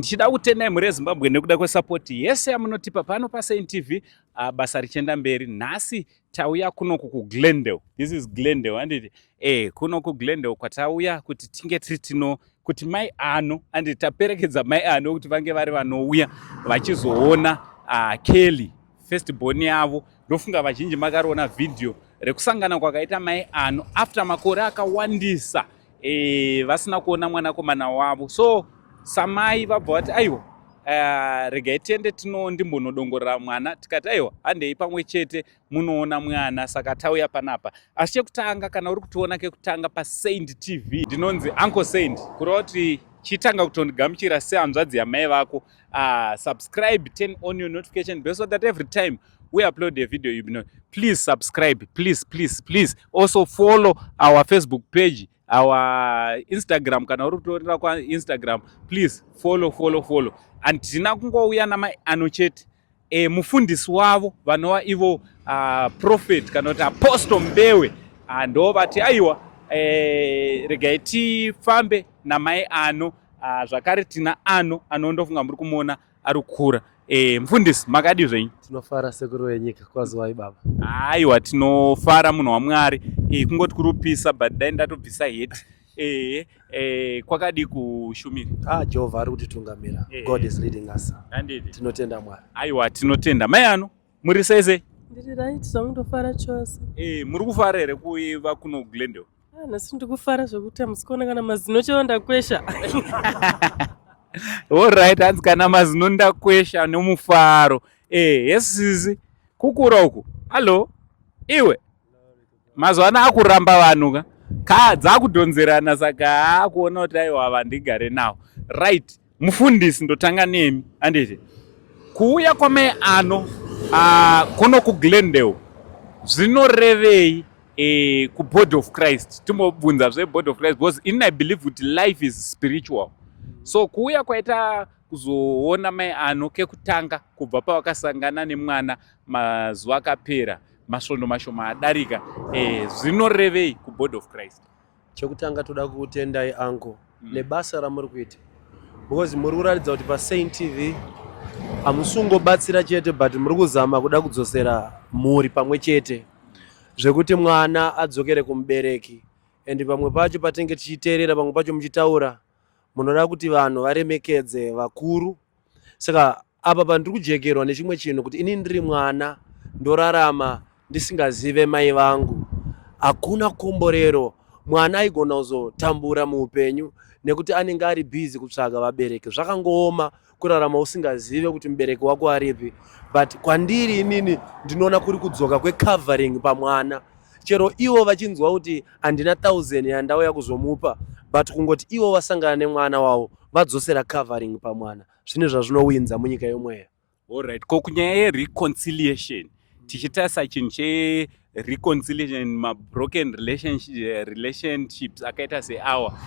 Ndichida kutendai muri Zimbabwe nekuda kwesapoti yese yamunotipa pano paSaint TV. Basa richienda mberi. Nhasi tauya kuno kuGlendale. This is Glendale, handiti. Kuno kuGlendale kwatauya kuti tinge tritino kuti mai ano andi taperekedza mai ano kuti vange vari vanouya vachizoona Kelly firstborn yavo. Ndofunga vazhinji makariona video rekusangana kwakaita mai ano after makore akawandisa vasina kuona mwanakomana wavo. So samai vabva vati aiwa regai tiende ndimbonodongorera mwana. Tikati aiwa handei pamwe chete munoona mwana. Saka tauya panapa. Asi chekutanga kana uri kutiona kekutanga paSaint TV ndinonzi Uncle Saint, kureva kuti chitanga kutondigamuchira sehanzvadzi yamai vako. Subscribe, turn on your notification bell so that every time we upload a video you know. Please subscribe, please. Also follow our Facebook page, our Instagram. Kana uri kutoonera kwa Instagram, please follow. And tina kungouya namai ano chete mufundisi wavo vanova ivo prophet kana kuti apostle Mbewe ndo vati aiwa regai tifambe namai ano. Zvakare tina anondofunga muri kumuona ari kukura. Mufundisi makadi zvenyu? Tinofara sekuru wenyika kwaziwai baba. Aiwa tinofara munhu waMwari. Kungoti kurupisa but dai ndatobvisa heti. Kwakadi kushumira. Jehovah ari kutitungamira. God is leading us. Handiti. Tinotenda Mwari. Aiwa tinotenda. Mai ano muri sei? Ndiri right zvangundofara chose. Muri kufara here kuiva kuno Glendale? Nhasi ndikufara zvekuti hamusi kuona kana mazino chaiwo ndakwesha. Alright, hanzi kana mazino ndakwesha nomufaro. Yesizi kukura uku. Hallo iwe mazuva ano akuramba vanhu ka dzakudhonzerana saka akuona kuti aiwa vandigare nawo. Right, mufundisi ndotanga nemi handiti. Kuuya kwamai ano kuno kuGlendale zvinorevei kuBody of Christ? Timbobvunza zveBody of Christ because I believe that life is spiritual. So kuuya kwaita kuzoona mai ano kekutanga kubva pavakasangana nemwana mazuva akapera masvondo mashoma adarika zvinorevei kuBody of Christ? Chekutanga toda kutendai anko nebasa ramuri kuita because muri kuratidza kuti paSaint TV hamusungobatsira chete but muri kuzama kuda kudzosera mhuri pamwe chete zvekuti mwana adzokere kumubereki. And pamwe pacho patenge tichiteerera pamwe pacho muchitaura munoda kuti vanhu varemekedze vakuru. Saka apa pandiri kujekerwa nechimwe chinhu kuti ini ndiri mwana ndorarama ndisingazive mai vangu. Hakuna komborero mwana aigona kuzotambura muupenyu nekuti anenge ari busy kutsvaga vabereki. Zvakangooma kurarama usingazive kuti mubereki wako aripi. But kwandiri inini ndinoona kuri kudzoka kwecovering pamwana. Chero ivo vachinzwa kuti handina 1000 yandauya kuzomupa but kungoti ivo vasangana nemwana wavo vadzosera covering pamwana. Zvine zvazvinowinza munyika yomweya. Alright, ko kunyaya yereconciliation tichitarisa chinhu chereconciliation mabroken relationships akaita seawa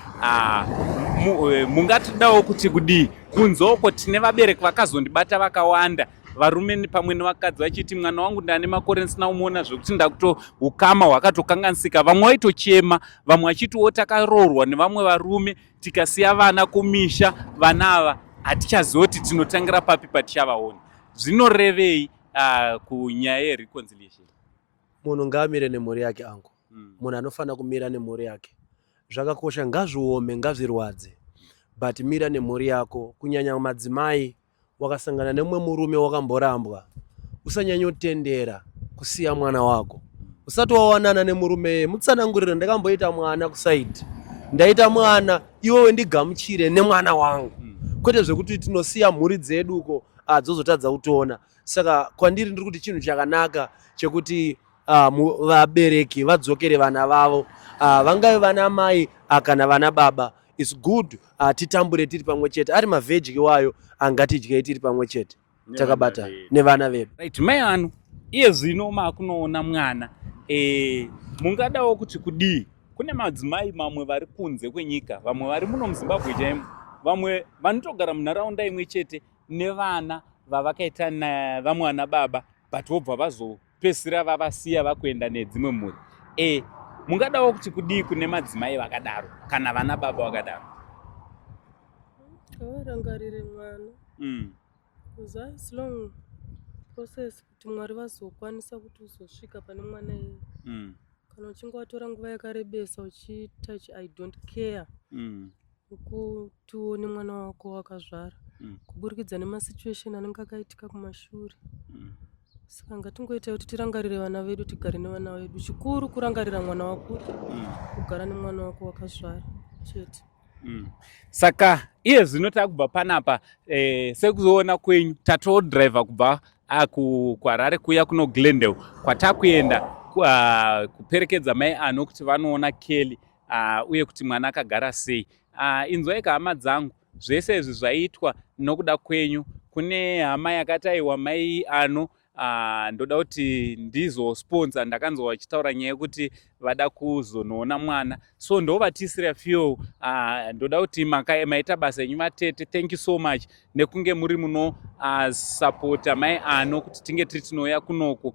mungatidawo kuti kudii kunzoko tine vabereki vakazondibata vakawanda varume pamwe nevakadzi vachiti mwana wangu ndane makore ndisina kumuona zvekuti ndakuto ukama hwakatokanganisika. Vamwe vaitochema, vamwe vachitiwo takaroorwa nevamwe varume tikasiya vana kumisha. Vana ava hatichazivi kuti tinotangira papi patichavaona. Zvinorevei kunyaya yereconciliation? Munhu ngaamire nemhuri yake angu. Munhu anofanira kumira nemhuri yake. Zvakakosha, ngazviome, ngazvirwadze but mira nemhuri yako. Kunyanya madzimai wakasangana nemumwe murume wakamborambwa, usanyanyotendera kusiya mwana wako. Usati wawanana nemurume mutsanangurire ndakamboita mwana kusaidi, ndaita mwana iwewe ndigamuchire nemwana wangu. Kwete zvekuti tinosiya mhuri dzedu uko dzozotadza kutoona. Saka kwandiri ndiri kuti chinhu chakanaka chekuti vabereki vadzokere vana vavo, vangave vana mai kana vana baba. It's good titambure tiri pamwe chete. Ari mavhejiki wayo angatidye tiri pamwe chete takabata nevana vedu. Right, mai ano iye zvino makunoona mwana mungadawo kuti kudii? Kune madzimai mamwe vari kunze kwenyika, vamwe vari muno muZimbabwe chaimo, vamwe vanotogara munharaunda imwe chete nevana vavakaita navamwe vana baba but vobva vazopedzisira vavasiya vakuenda nedzimwe mhuri. Mungadawo kuti kudii kune madzimai vakadaro kana vana baba vakadaro? ngavarangarire mwana because as long process kuti Mwari vazokwanisa kuti uzosvika pane mwana iye kana uchinge watora nguva yakarebesa uchitachi I don't care kuti uone mwana wako wakazvara kuburikidza nemasituation anenge akaitika kumashure. Saka ngatingoita kuti tirangarire vana vedu, tigare nevana vedu. Chikuru kurangarira mwana wako, kugara nemwana wako wakazvara chete. Saka iye zvino takubva panapa sekuzoona kwenyu tatodriver kubva kuHarare kuya kuno Glendale kwatakuenda kuperekedza mai ano kuti vanoona Kelly uye kuti mwana akagara sei. Inzwai hama dzangu, zvese izvi zvaitwa nokuda kwenyu. Kune hama yakati aiwa mai ano ndoda kuti ndizosponsor, ndakanzwa vachitaura nyaya yekuti vada kuzonoona mwana, so ndovatisira few. Ndoda kuti maita basa enyu matete, thank you so much nekunge muri muno supporta mai ano kuti tinge tiri tinouya kunoku.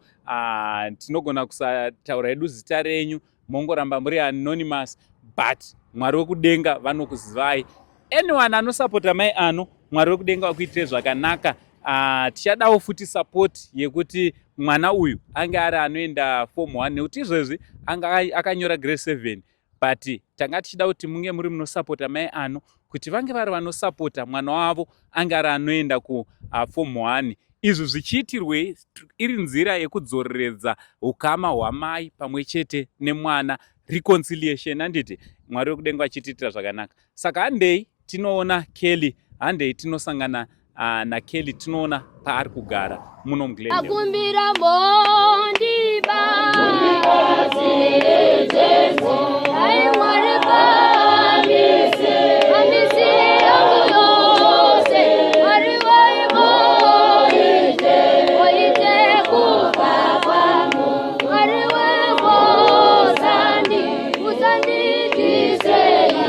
Tinogona kusataura edu zita renyu, mongoramba muri anonymous, but Mwari wekudenga vanokuzivai. Anyone anosupporta mai ano, Mwari wekudenga vakuitire zvakanaka. Tichadawo futi support yekuti mwana uyu ange ari anoenda form 1 nekuti izvezvi anga akanyora grade 7, but tanga tichida kuti munge muri munosupporta mai ano kuti vange vari vanosupporta mwana wavo ange ari anoenda form 1. Izvi zvichiitirwe iri nzira yekudzoreredza ukama hwamai pamwe chete nemwana, reconciliation. Anditi Mwari wekudenga achitiitira zvakanaka. Saka handei tinoona Kelly, handei tinosangana na Kelly, tinoona paari kugara muno muGlendale. Akumbira mondi bazi Jesu ai Mwari kamisi kamisi yangu yose Mwari waimoite oite kufa kwangu Mwari wekosandi usandikiseni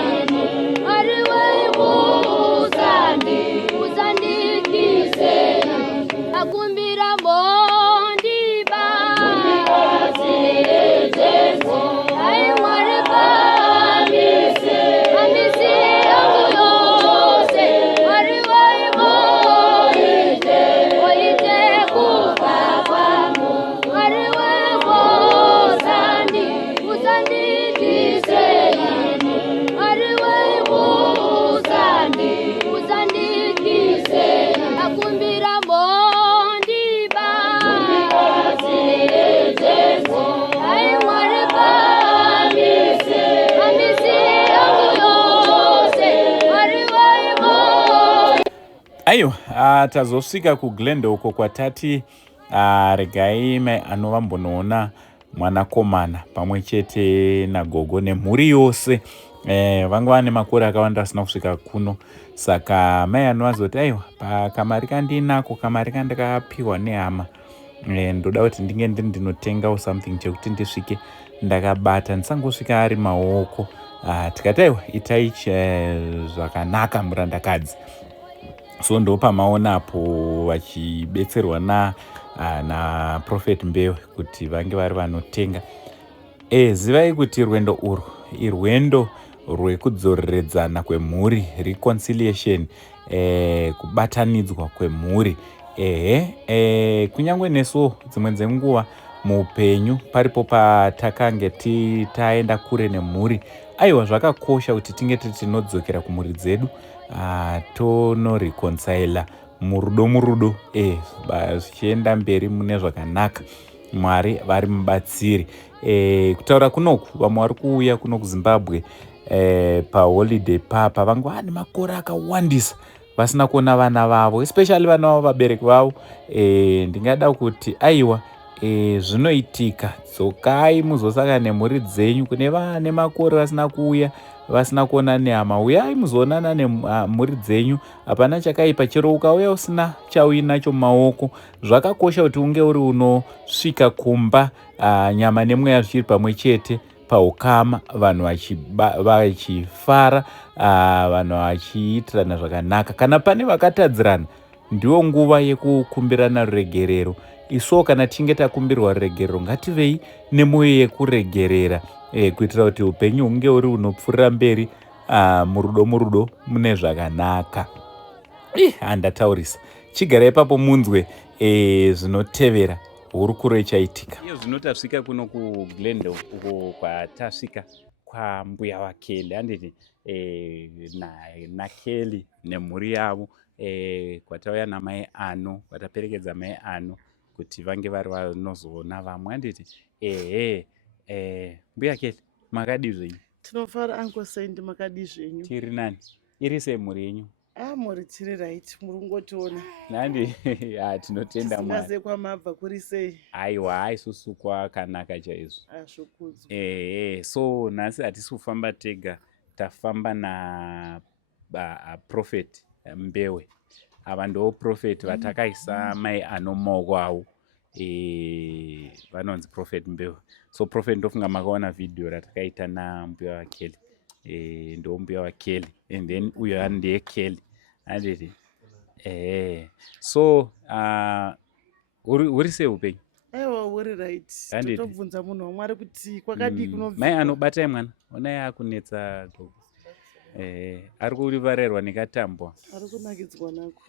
Mwari wemusandi usandikiseni akumbira mondi bazi Jesu ai Mwari kamisi kamisi yangu yose Mwari waimoite oite kufa kwangu Mwari wekosandi usandikiseni Mwari wemusandi usandikiseni akumbira mondi bazi Jesu ai Mwari kamisi kamisi yangu yose Mwari waimoite. Aiyo, tazosvika kuGlendale uko kwatati regai mai ano vambonoona mwanakomana pamwe chete nagogo nemhuri yose. Vanga vane makore akawanda asina kusvika kuno, saka mai ano vazoti aiwa pakamari kandinako, kamari kandakapiwa nehama, ndoda kuti ndinge ndinotengawo something chekuti ndisvike ndakabata, ndisangosvika ari maoko. Tikati aiwa itai zvakanaka murandakadzi. So ndo pamaonapo vachibetserwa na Prophet Mbewu kuti vange vari vanotenga. Zivai kuti rwendo urwu irwendo rwekudzoreredzana kwemhuri, reconciliation, kubatanidzwa kwemhuri. Kunyange nesu dzimwe dzenguva muupenyu paripo patakange taenda kure nemhuri, aiwa zvakakosha kuti tinge tinodzokera kumhuri dzedu tonoreconcila murudo zvichienda mberi mune zvakanaka. Mwari vari mubatsiri. Kutaura kunoku vamwe vari kuuya kuno kuZimbabwe paholiday papa vange vane makore akawandisa vasina kuona vana vavo, especially vana vavo vabereki vavo. Ndingada kuti aiwa zvinoitika, dzokai muzosangana nemhuri dzenyu. Kune vane makore vasina kuuya, vasina kuona nehama, uyai muzoonana nemhuri dzenyu. Hapana chakaipa, chero ukauya usina chauinacho mumaoko, zvakakosha kuti unge uri unosvika kumba nyama nemweya zvichiri pamwe chete paukama, vanhu vachifara, vanhu vachiitirana zvakanaka. Kana pane vakatadzirana, ndiwo nguva yekukumbirana ruregerero. Isuwo kana tinge takumbirwa ruregerero, ngativei nemwoyo yekuregerera, kuitira kuti upenyu hunge uri hunopfuurira mberi murudo mune zvakanaka. handataurisa chigara ipapo munzwe zvinotevera hurukuro ichaitika. Iyo zvino tasvika kuno kuGlendale uko kwatasvika kwambuya waKelly handiti naKelly nemhuri yavo kwatauya namai ano kwataperekedza mai ano kuti vange vari vanozoona vamwe handiti mbuya Kelly makadi zvenyu? Tinofara Uncle Saint, makadi zvenyu? Tiri nani? Iri semhuri yenyu? Muri tiri right, muri kungotiona. Nandi tinotenda Mwari. Singaze kwamabva kuri sei? Aiwa, isusu kwakanaka chaizvo. Zvokudzwa. So nhasi hatisi kufamba tega, tafamba na Prophet Mbewe. Ava ndo Prophet vatakaisa mai ano mumaoko avo. Vanonzi Prophet Mbewe. So Prophet ndofunga makaona video ratakaita nambuya waKelly. Ndo mbuya waKelly and then uyo ndiye Kelly. Handiti so uri sei upenyu? Aiwa, uri right. Totobvunza munhu waMwari kuti kwakadii kunobva. Mai anobatai mwana? Onai akunetsa ari kurivarerwa nekatambwa. Ari kunakidzwa nako.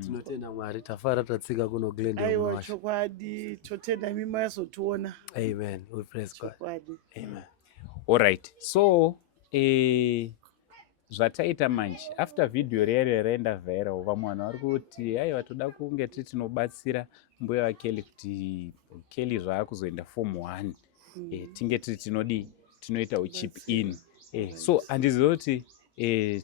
Tinotenda Mwari, tafara tatsika kuno Glendale. Aiwa, chokwadi, totenda imi mazotiona. Amen. We praise God. Chokwadi. Amen. All right. So zvataita manje after video rero raenda viral vamwe vanhu vari kuti aiwa toda kunge tinobatsira mbuya waKelly kuti Kelly zvaakuzoenda form 1 tinge tinodii tinoita uchip in so handiziva kuti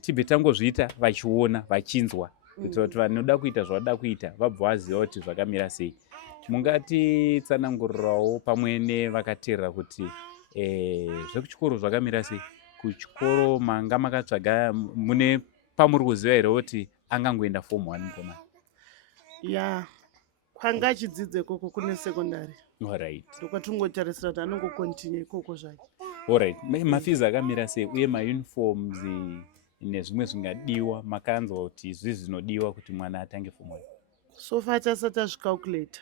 tibve tangozviita vachiona vachinzwa kuitira kuti vanoda kuita zvavada kuita vabva vaziva kuti zvakamira sei. Mungatitsanangurirawo pamwe nevakateerera kuti zvekuchikoro zvakamira sei? Kuchikoro manga makatsvaga mune pamuri kuziva here kuti angangoenda form 1 mukomana? Ya, kwanga achidzidza ikoko kune sekondari. Alright. Ndokwatingotarisira kuti anongokontinue ikoko zvake. Alright. Mafizi akamira sei uye mauniforms nezvimwe zvingadiwa makanzwa kuti izvi zvinodiwa kuti mwana atange form 1? So far tasati azvicalculata.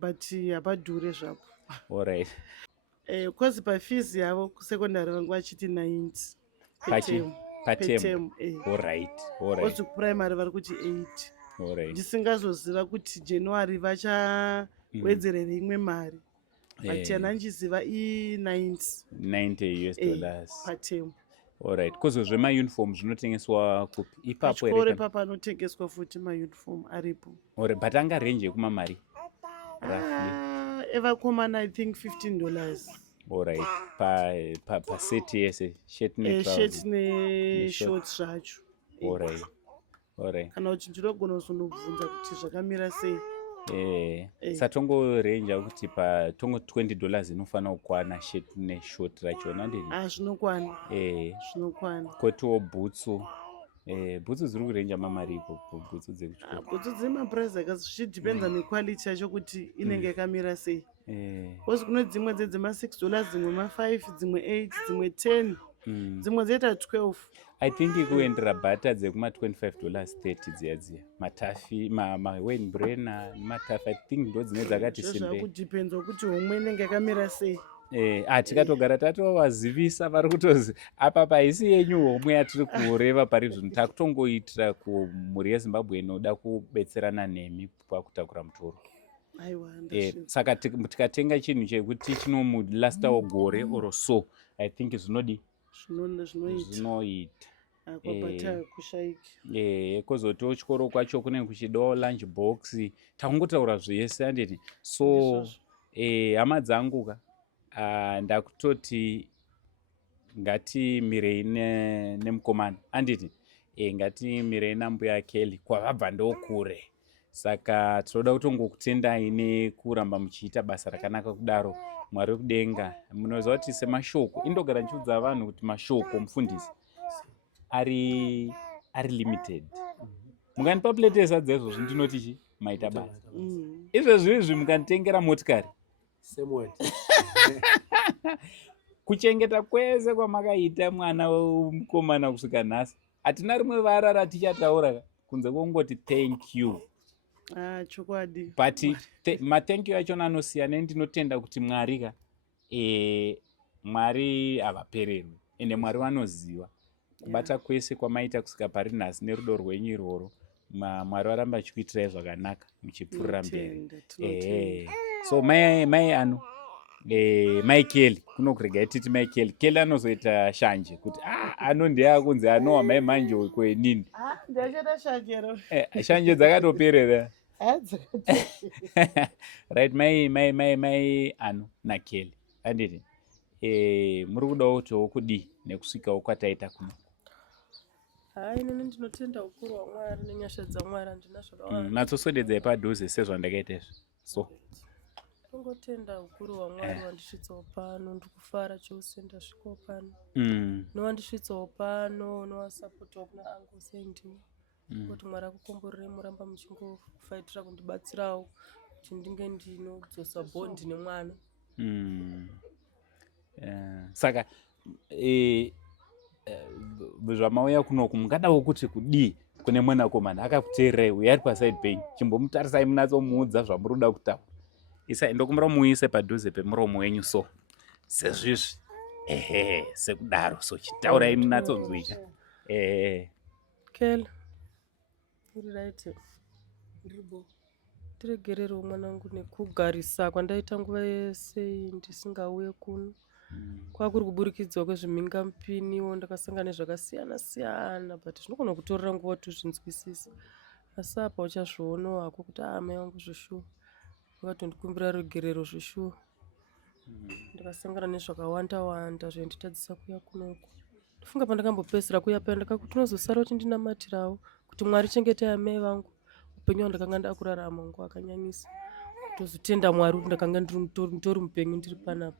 But hapadhure zvapo. Alright. Kozi pafizi yavo kusekondari vangu vachiti 90 patem. Alright. Kozi kuprimary vari kuti 8. Alright. Ndisingazoziva kuti January vachawedzerera imwe mari. But yana ndichiziva $90 US patem. Alright. Kozi zvemauniform zvinotengeswa kupi? Ipapo pachikoro ipapo anotengeswa futi mauniform aripo. Alright. But anga range yekumamari? Evakomana I think $15. Alright. Pa set yese shirt neshorts zvacho. Alright. Kana kuti ndinogona kuzondobvunza kuti zvakamira sei. Satongorenja kuti patongo $20 inofanira kukwana shirt neshort rachona ndini? Zvinokwana. Zvinokwana. Kotiwo bhutsu. Bhutsu dziri kurenja mamari iko bhutsu dzekuchikoro? Bhutsu dzine mapuraizi zvichidhipenza nequality yacho kuti inenge yakamira sei. Kozi kune dzimwe dzema$6, dzimwe ma5, dzimwe 8, dzimwe 10, dzimwe dzoita 12. I think kuendera bhata dzekuma$25, $30 matafi maweinbrena nematafi I think ndo dzine dzakati simbe. Zvakudhipenza kuti homwe inenge yakamira sei. Tikatogara tatovazivisa vari kutozi apa paisi yenyu homwe yatiri kureva pari zvino takutongoitira kumhuri yeZimbabwe inoda kubetserana nemi pakutakura mutoro. Saka tikatenga chinhu chekuti chinomulastawo gore or so I think zvinodi zvinoita kozotiwo chikoro kwacho kunenge kuchidawo lunch box takungotaura zvese handiti. So hama dzangu ndakutoti ngatimirei nemukomana handiti ngatimirei nambuya Kelly kwavabva ndokure. Saka tinoda kutongokutendai nekuramba muchiita basa rakanaka kudaro. Mwari wekudenga munoziva kuti semashoko indogara ndichiudza vanhu kuti mashoko mufundisi ari limited. Munganipa plate yesadza izvozvi ndinoti chi maita basa. Izvezvi mukanditengera motikari kuchengeta kwese kwamakaita mwana wemukomana kusvika nhasi hatina rimwe vara ratichataura kunze kwongoti thank you. Chokwadi. But mathank you achona anosiyana. Ndinotenda kuti Mwari Mwari havapererwi ende Mwari vanoziva kubata kwese kwamaita kusvika pari nhasi nerudo rwenyu irworwo. Mwari varamba achikuitirai zvakanaka muchipfuurira mberi. So mai ano mai Kelly, kunokuregai titi mai Kelly. Kelly anozoita shanje kuti ano ndiye akunzi anowa mai manje kwenini. Ndachada shanjero. Shanje dzakatoperera. Right, mai ano naKelly. Anditi muri kudawo kuti kudii nekusvikawo kwataita kuno? Inini ndinotenda ukuru hwaMwari nenyasha dzaMwari handina zvakawanda. Natsoswededzai padhuze sezvandakaita izvi. So Ndingotenda ukuru hwaMwari wandisvitsawo pano, ndikufara chose ndasvikawo pano. Nowandisvitsawo pano, nowasapotawo kuna angu sendiwo. Kuti Mwari akukomborerei muramba muchingofaitira kundibatsirawo kuti ndinge ndinodzosa bhondi nemwana. Saka zvamauya kunoku mungadawo kuti kudii kune mwanakomana akakuteererai uye ari paside penyu, chimbomutarisai munatsomuudza zvamuri kutaura. Isai ndokumbira muise padhuze pemuromo wenyu so sezvizvi sekudaro so chitaurai munatsonzwika. Kelly, uri right. Ndiribo. Tiregererewo mwanangu nekugarisa kwandaita nguva yese ndisingauye kuno. Kwakuri kuburikidzawo kwezvimhingamupiniwo ndakasangana nezvakasiyana siyana, but zvinogona kutorera nguva kuti uzvinzwisise. Asi apa uchazvionawo hako kuti mai vangu zvishuwa. Vakatondikumbira rugerero zvishuwa. Ndakasangana nezvakawanda wanda zvanditadzisa kuya kunoko. Ndofunga pandakambopedzisira kuya paya ndakakuti unozosara uchindinamatirawo kuti Mwari chengete amai vangu. Upenyu hwandakanga ndakurarama nguva yakanyanyisa. Kutozotenda Mwari kuti ndakanga ndiri mupenyu ndiri panapa.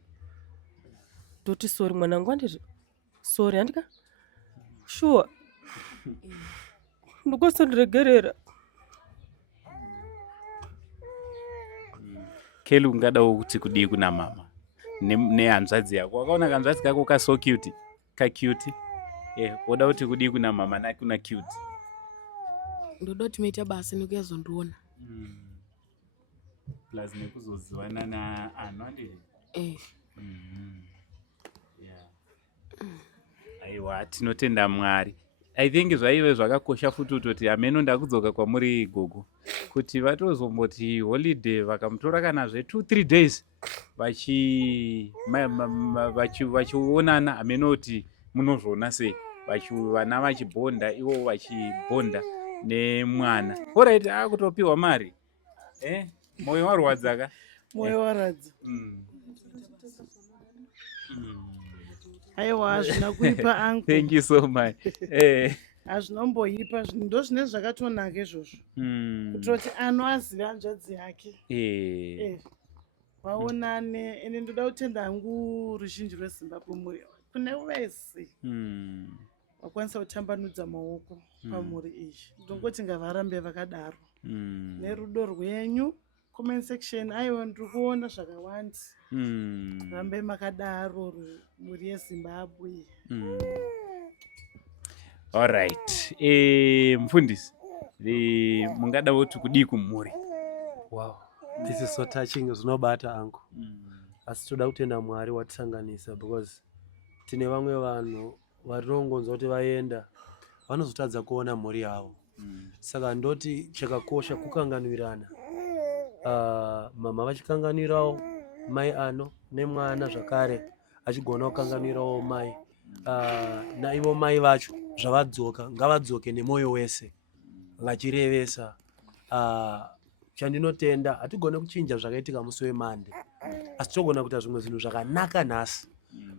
Ndoti sorry mwanangu, handiti sorry handika sure ndikosandiregerera. Kelly, ungadawo kuti kudii kuna mama nehanzvadzi yako? Wakaona kanzvadzi kako kaso cute, cute. Woda kuti kudii kuna mama nakuna cute? Ndoda kuti meita basa nekuyazondiona. Plus nekuzoziwana naano handiti? Aiwa, tinotenda Mwari. I think zvaive zvakakosha futi kuti ameno ndakudzoka kwamuri gogo kuti vatozomboti holiday vakamutora kana 2-3 days vachionana ameno kuti munozviona sei vana vachibhonda ivo vachibhonda nemwana. Alright, akutopiwa mari. Moyo warwadzaka? Moyo waradza. Aiwa, hazvina kuipa angu. Thank you so much. Hazvinomboipa, ndo zvine zvakatonaka izvozvo. Kutoti azive hanzvadzi yake. Vaonane, ene ndoda kutenda hangu ruzhinji rweZimbabwe muri kune vese. Vakwanisa kutambanudza maoko pamuri iyi. Ndongoti ngavarambe vakadaro. Nerudo rwenyu. Comment section aiwa ndiri kuona zvakawanda. Rambe makadaro muri yeZimbabwe. Alright. Mfundisi, mungadawo kuti kudii kumhuri? Wow, this is so touching, zvinobata angu. Asi toda kutenda Mwari watisanganisa because tine vamwe vanhu varinongonzwa kuti vaenda vanozotadza kuona mhuri yavo. Saka ndoti chakakosha kukanganwirana. Mama vachikanganwirawo mai ano nemwana zvakare achigona kukanganwirawo mai. Naivo mai vacho zvavadzoka ngavadzoke nemwoyo wese vachirevesa. Chandinotenda hatigone kuchinja zvakaitika musi weMande, asi togona kuita zvimwe zvinhu zvakanaka nhasi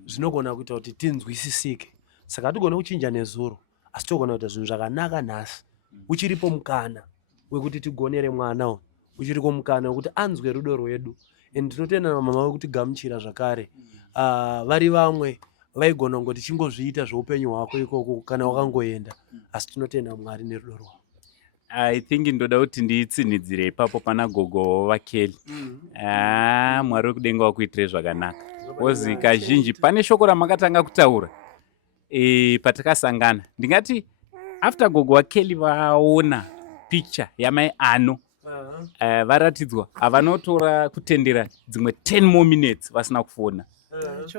zvinogona kuita kuti tinzwisisike. Saka hatigone kuchinja nezuro, asi togona kuita zvinhu zvakanaka nhasi uchiripo mukana wekuti tigonere mwana, uchiripo mukana wekuti anzwe rudo rwedu. Tinotenda mama wekutigamuchira zvakare. Vari vamwe vaigona ngoti chingozviita zveupenyu hwako ikoko kana wakangoenda, asi tinotenda Mwari nerudo rwavo. I think ndoda kuti ndiitsinidzire ipapo pana gogo vaKelly. Mwari wekudenga wakuitire zvakanaka. Ozi kazhinji pane shoko ramakatanga kutaura patakasangana. Ndingati after gogo vaKelly vaona picture yamai ano varatidzwa havanotora kutendera dzimwe 10 more minutes vasina kufona.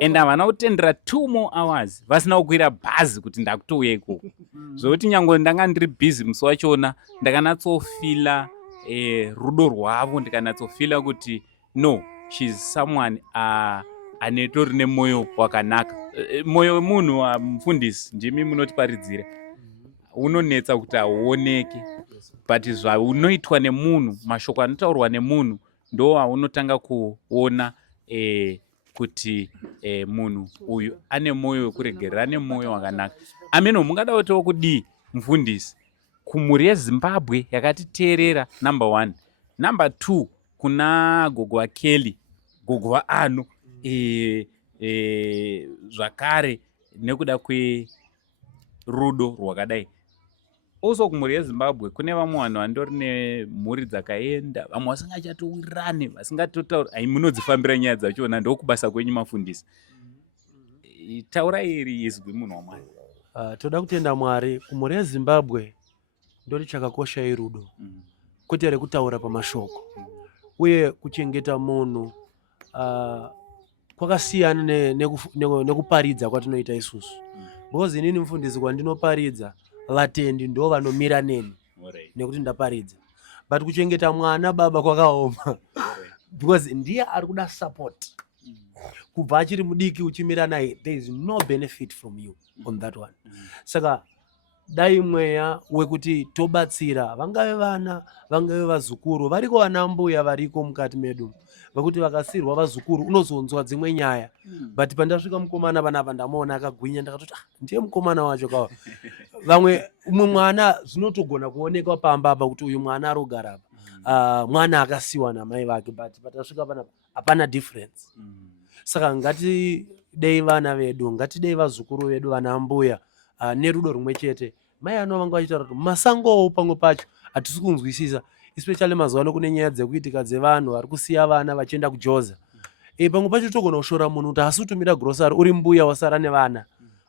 and havana kutendera 2 more hours vasina kukwira bhazi kuti ndakutouya ikoko zvokuti nyange ndanga ndiri bhizi musi wachona ndakanatsofila rudo rwavo ndikanatsofila kuti no she's someone anetori nemwoyo wakanaka. Mwoyo wemunhu mufundisi ndimi munotiparidzira unonetsa kuti hauoneke, but zvaunoitwa nemunhu, mashoko anotaurwa nemunhu ndo aunotanga kuona kuti munhu uyu ane mwoyo wekuregerera, ane mwoyo wakanaka. Ameno, mungada kutiwo kudii mufundisi kumhuri yeZimbabwe yakatiteerera, number 1. Number 2, kuna gogo waKelly, gogo waAno, zvakare nekuda kwerudo rwakadai. Also kumhuri yeZimbabwe kune vamwe vanhu vandori nemhuri dzakaenda, vamwe vasingachatowirirane, vasingatotaura, ai munodzifambira nyaya dzachona, ndokubasa kwenyu mafundisi. Taura iri izwi munhu waMwari. Toda kutenda Mwari, kumhuri yeZimbabwe ndori chakakosha irudo, kwete rekutaura pamashoko, uye kuchengeta munhu kwakasiyana nekuparidza kwatinoita isusu. Because inini mufundisi kwandinoparidza, vatendi ndo vanomira neni nekuti ndaparidza, but kuchengeta mwana baba kwakaoma because ndiye ari kuda support kubva achiri mudiki uchimira naye. There is no benefit from you on that one. Saka dai mweya wekuti tobatsira, vangave vana, vangave vazukuru, variko vana mbuya variko mukati medu, vakuti vakasirwa vazukuru unozonzwa dzimwe nyaya, but pandasvika mukomana panapa ndamuona akagwinya, ndakatoti ndiye mukomana wacho kawa. Vamwe umwe mwana zvinotogona kuoneka pamba apa kuti uyu mwana arogara apa, mwana akasiwa namai vake, but patasvika panapa hapana difference. Saka ngatidei vana vedu, ngatidei vazukuru vedu, vana mbuya nerudo rumwe chete. Mai ano vanga vachitaura kuti masangowo pamwe pacho hatisi kunzwisisa, especially mazuva ano kune nyaya dzekuitika dzevanhu vari kusiya vana vachienda kujoza. Pamwe pacho togona kushora munhu kuti hasi kutumira grocery uri mbuya wasara nevana,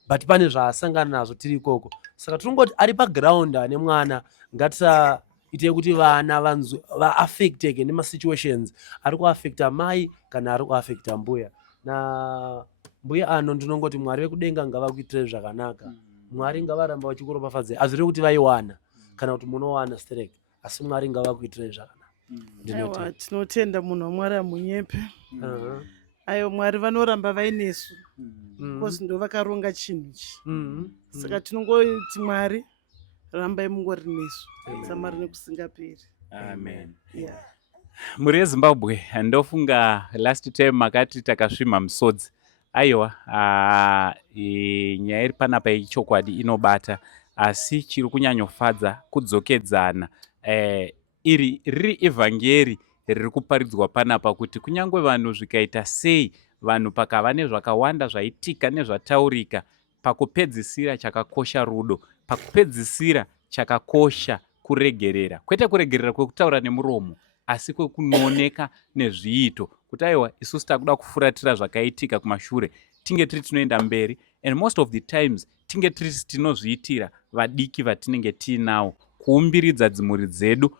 but pane zvaasangana nazvo tiri ikoko. Saka tinongoti ari paground ane mwana, ngatisaite kuti vana va-affecteke nemasituations ari kuaffecta mai kana ari kuaffecta mbuya. Na mbuya ano ndinongoti Mwari vekudenga ngavakuitire zvakanaka. Mwari ngavaramba vachikuropafadze, hazviri kuti vaiwana kana kuti munowana stereke, asi Mwari ngavakuitire zvakanaka. Aiwa, tinotenda munhu waMwari amunyepe. Ayo Mwari vanoramba vainesu because ndo vakaronga chinhu ichi. Saka tinongoti Mwari rambai mungori nesu samari nekusingaperi. Amen. Yeah. Mhuri yeZimbabwe, ndofunga last time makati takasvima misodzi. Aiwa, nyaya iri panapa yechokwadi inobata, asi chiri kunyanyofadza kudzokedzana riri evhangeri riri kuparidzwa panapa kuti kunyange vanhu zvikaita sei, vanhu pakava nezvakawanda zvaitika nezvataurika, pakupedzisira chakakosha rudo, pakupedzisira chakakosha kuregerera, kwete kuregerera kwekutaura nemuromo, asi kwekunooneka nezviito, kuti aiwa isusu takuda kufuratira zvakaitika kumashure, tinge tiri tinoenda mberi, and most of the times tinge tiri tinozviitira vadiki vatinenge tiinawo, kuumbiridza dzimhuri dzedu,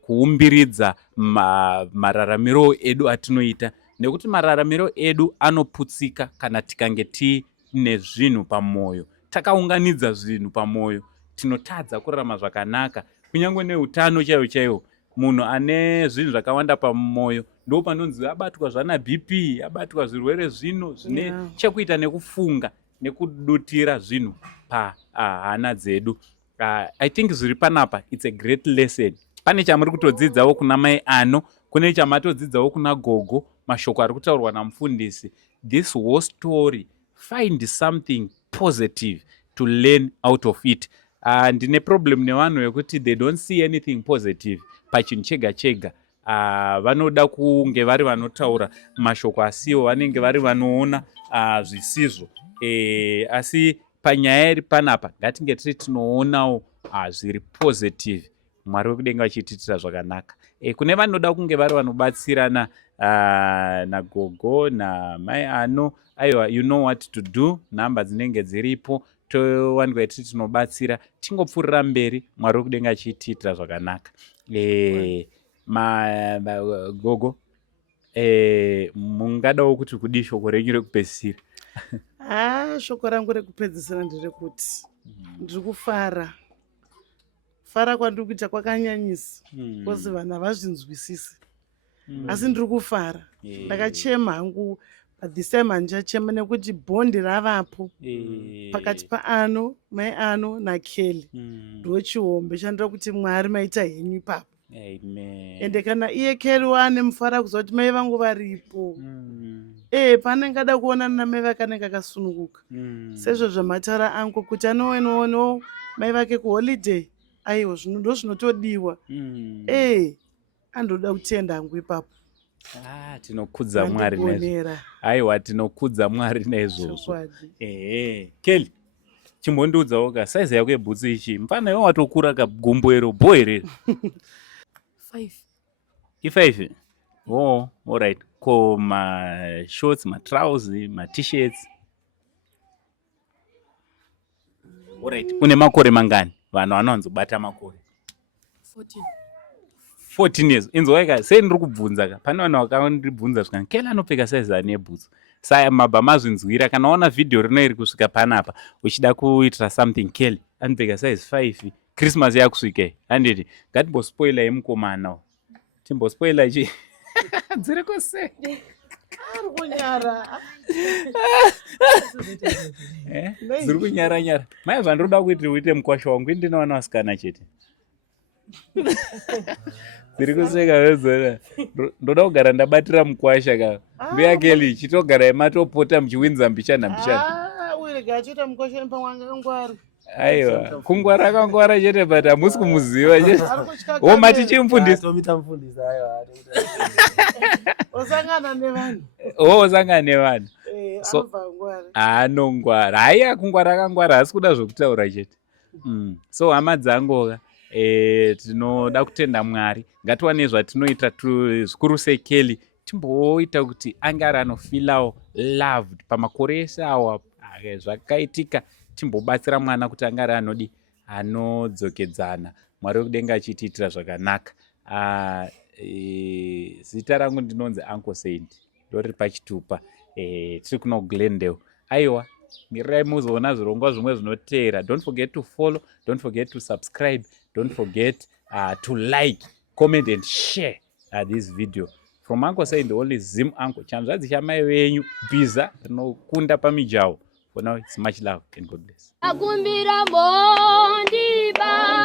kuumbiridza mararamiro edu atinoita, nekuti mararamiro edu anoputsika kana tikange tiine zvinhu pamwoyo. Takaunganidza zvinhu pamwoyo, tinotadza kurarama zvakanaka, kunyange neutano chaiwo chaiwo. Munhu ane zvinhu zvakawanda pamwoyo ndo panonzi abatwa zvana BP, abatwa zvirwere zvino zvine chekuita nekufunga nekudutira zvinhu pahana dzedu. I think zviri panapa, it's a great lesson. Pane chamuri kutodzidzawo kuna mai ano, kune chamatodzidzawo kuna gogo, mashoko ari kutaurwa namufundisi. This whole story, find something positive to learn out of it. Ndine problem nevanhu yekuti they don't see anything positive pachinhu chega chega. Vanoda kunge vari vanotaura mashoko asiwo, vanenge vari vanoona zvisizvo. Asi panyaya iri panapa ngatinge tiri tinoonawo zviri positive, Mwari wekudenga vachitiitira zvakanaka. Kune vanoda kunge vari vanobatsirana nagogo namai ano, aiwa, you know what to do, nhamba dzinenge dziripo, towanikwa tiri tinobatsira, tingopfuurira mberi, Mwari wekudenga achitiitira zvakanaka. Gogo, mungadawo kuti kudi shoko renyu rekupedzisira? Shoko rangu rekupedzisira nderekuti ndiri kufara. Fara kwandiri kuita kwakanyanyisa kozi vanhu havazvinzwisisi, asi ndiri kufara. Ndakachema hangu, but this time handichachema nekuti bhondi ravapo pakati paano, mai ano naKelly ndo chihombe chandira kuti Mwari maita henyu ipapo. Ende kana iye Kelly waane mufara kuziva kuti mai vangu varipo, paanenge ada kuonana namai vake anenge akasununguka, sezvo zvamataura angu kuti anoenono mai vake kuholiday. Aiwa, zvino ndo zvinotodiwa. Andoda kutenda hangu ipapo. Tinokudza Mwari naizvo. Aiwa, tinokudza Mwari naizvozvo. Kelly, chimbondiudzawo ka size yako yebhutsu ichi, mfana iwe watokura kagumbo ero boy here. 5. I5? Oh, all right. Ko ma shorts, ma trousers, ma t-shirts. All right. Une makore mangani? Vanhu vanonzobata makore. 14 years. Inzoweka sei ndiri kubvunza ka. Pane vanhu vakandibvunza zvikani. Kelly anopfeka size ani yebhutsu. Saya mabva mazvinzwira kana waona video rino iri kusvika panapa uchida kuitira something Kelly anopfeka size 5. Christmas yakusvika. Handiti ngatimbospoila yemukomana. Timbospoila ichi. Dziri kose. Ari kunyara. Dziri kunyara nyara. Mai zvandoda kuti uite mukwasha wangu ndinoona wasikana chete. Dziri kuseka wezora. Ndoda kugara ndabatira mukwasha ka. Mbuya Kelly chitogara ematopota muchiwinza mbichana. Uye gachita mukwasha pamwanga ngwari. Aiwa, kungwara kangwara chete but hamusi kumuziva chete. Mati chimufundisa. Tomita mufundisa aiwa. Osangana nevanhu. Osangana nevanhu. So ngwari. Anongwara. Haiya kungwara kangwara asi kuda zvokutaura chete. So hama dzangu tinoda kutenda Mwari. Ngatiwane zvatinoita zvikuru sei Kelly timboita kuti ange ari anofilawo loved pamakore ese awa zvakaitika. Timbobatsira mwana kuti angari anodi anodzokedzana. Mwari wekudenga achitiitira zvakanaka. Zita rangu ndinonzi Uncle Saint. Ndori pachitupa. Tiri kuno Glendale. Aiwa, mirirai muzoona zvirongwa zvimwe zvinoteera. Don't forget to follow, don't forget to subscribe, don't forget to like, comment and share this video. From Uncle Saint, the only Zim Uncle. Chanzvadzi chamai venyu Biza rinokunda pamijaho. For now, it's much love and God bless. Akumbira mbondi ba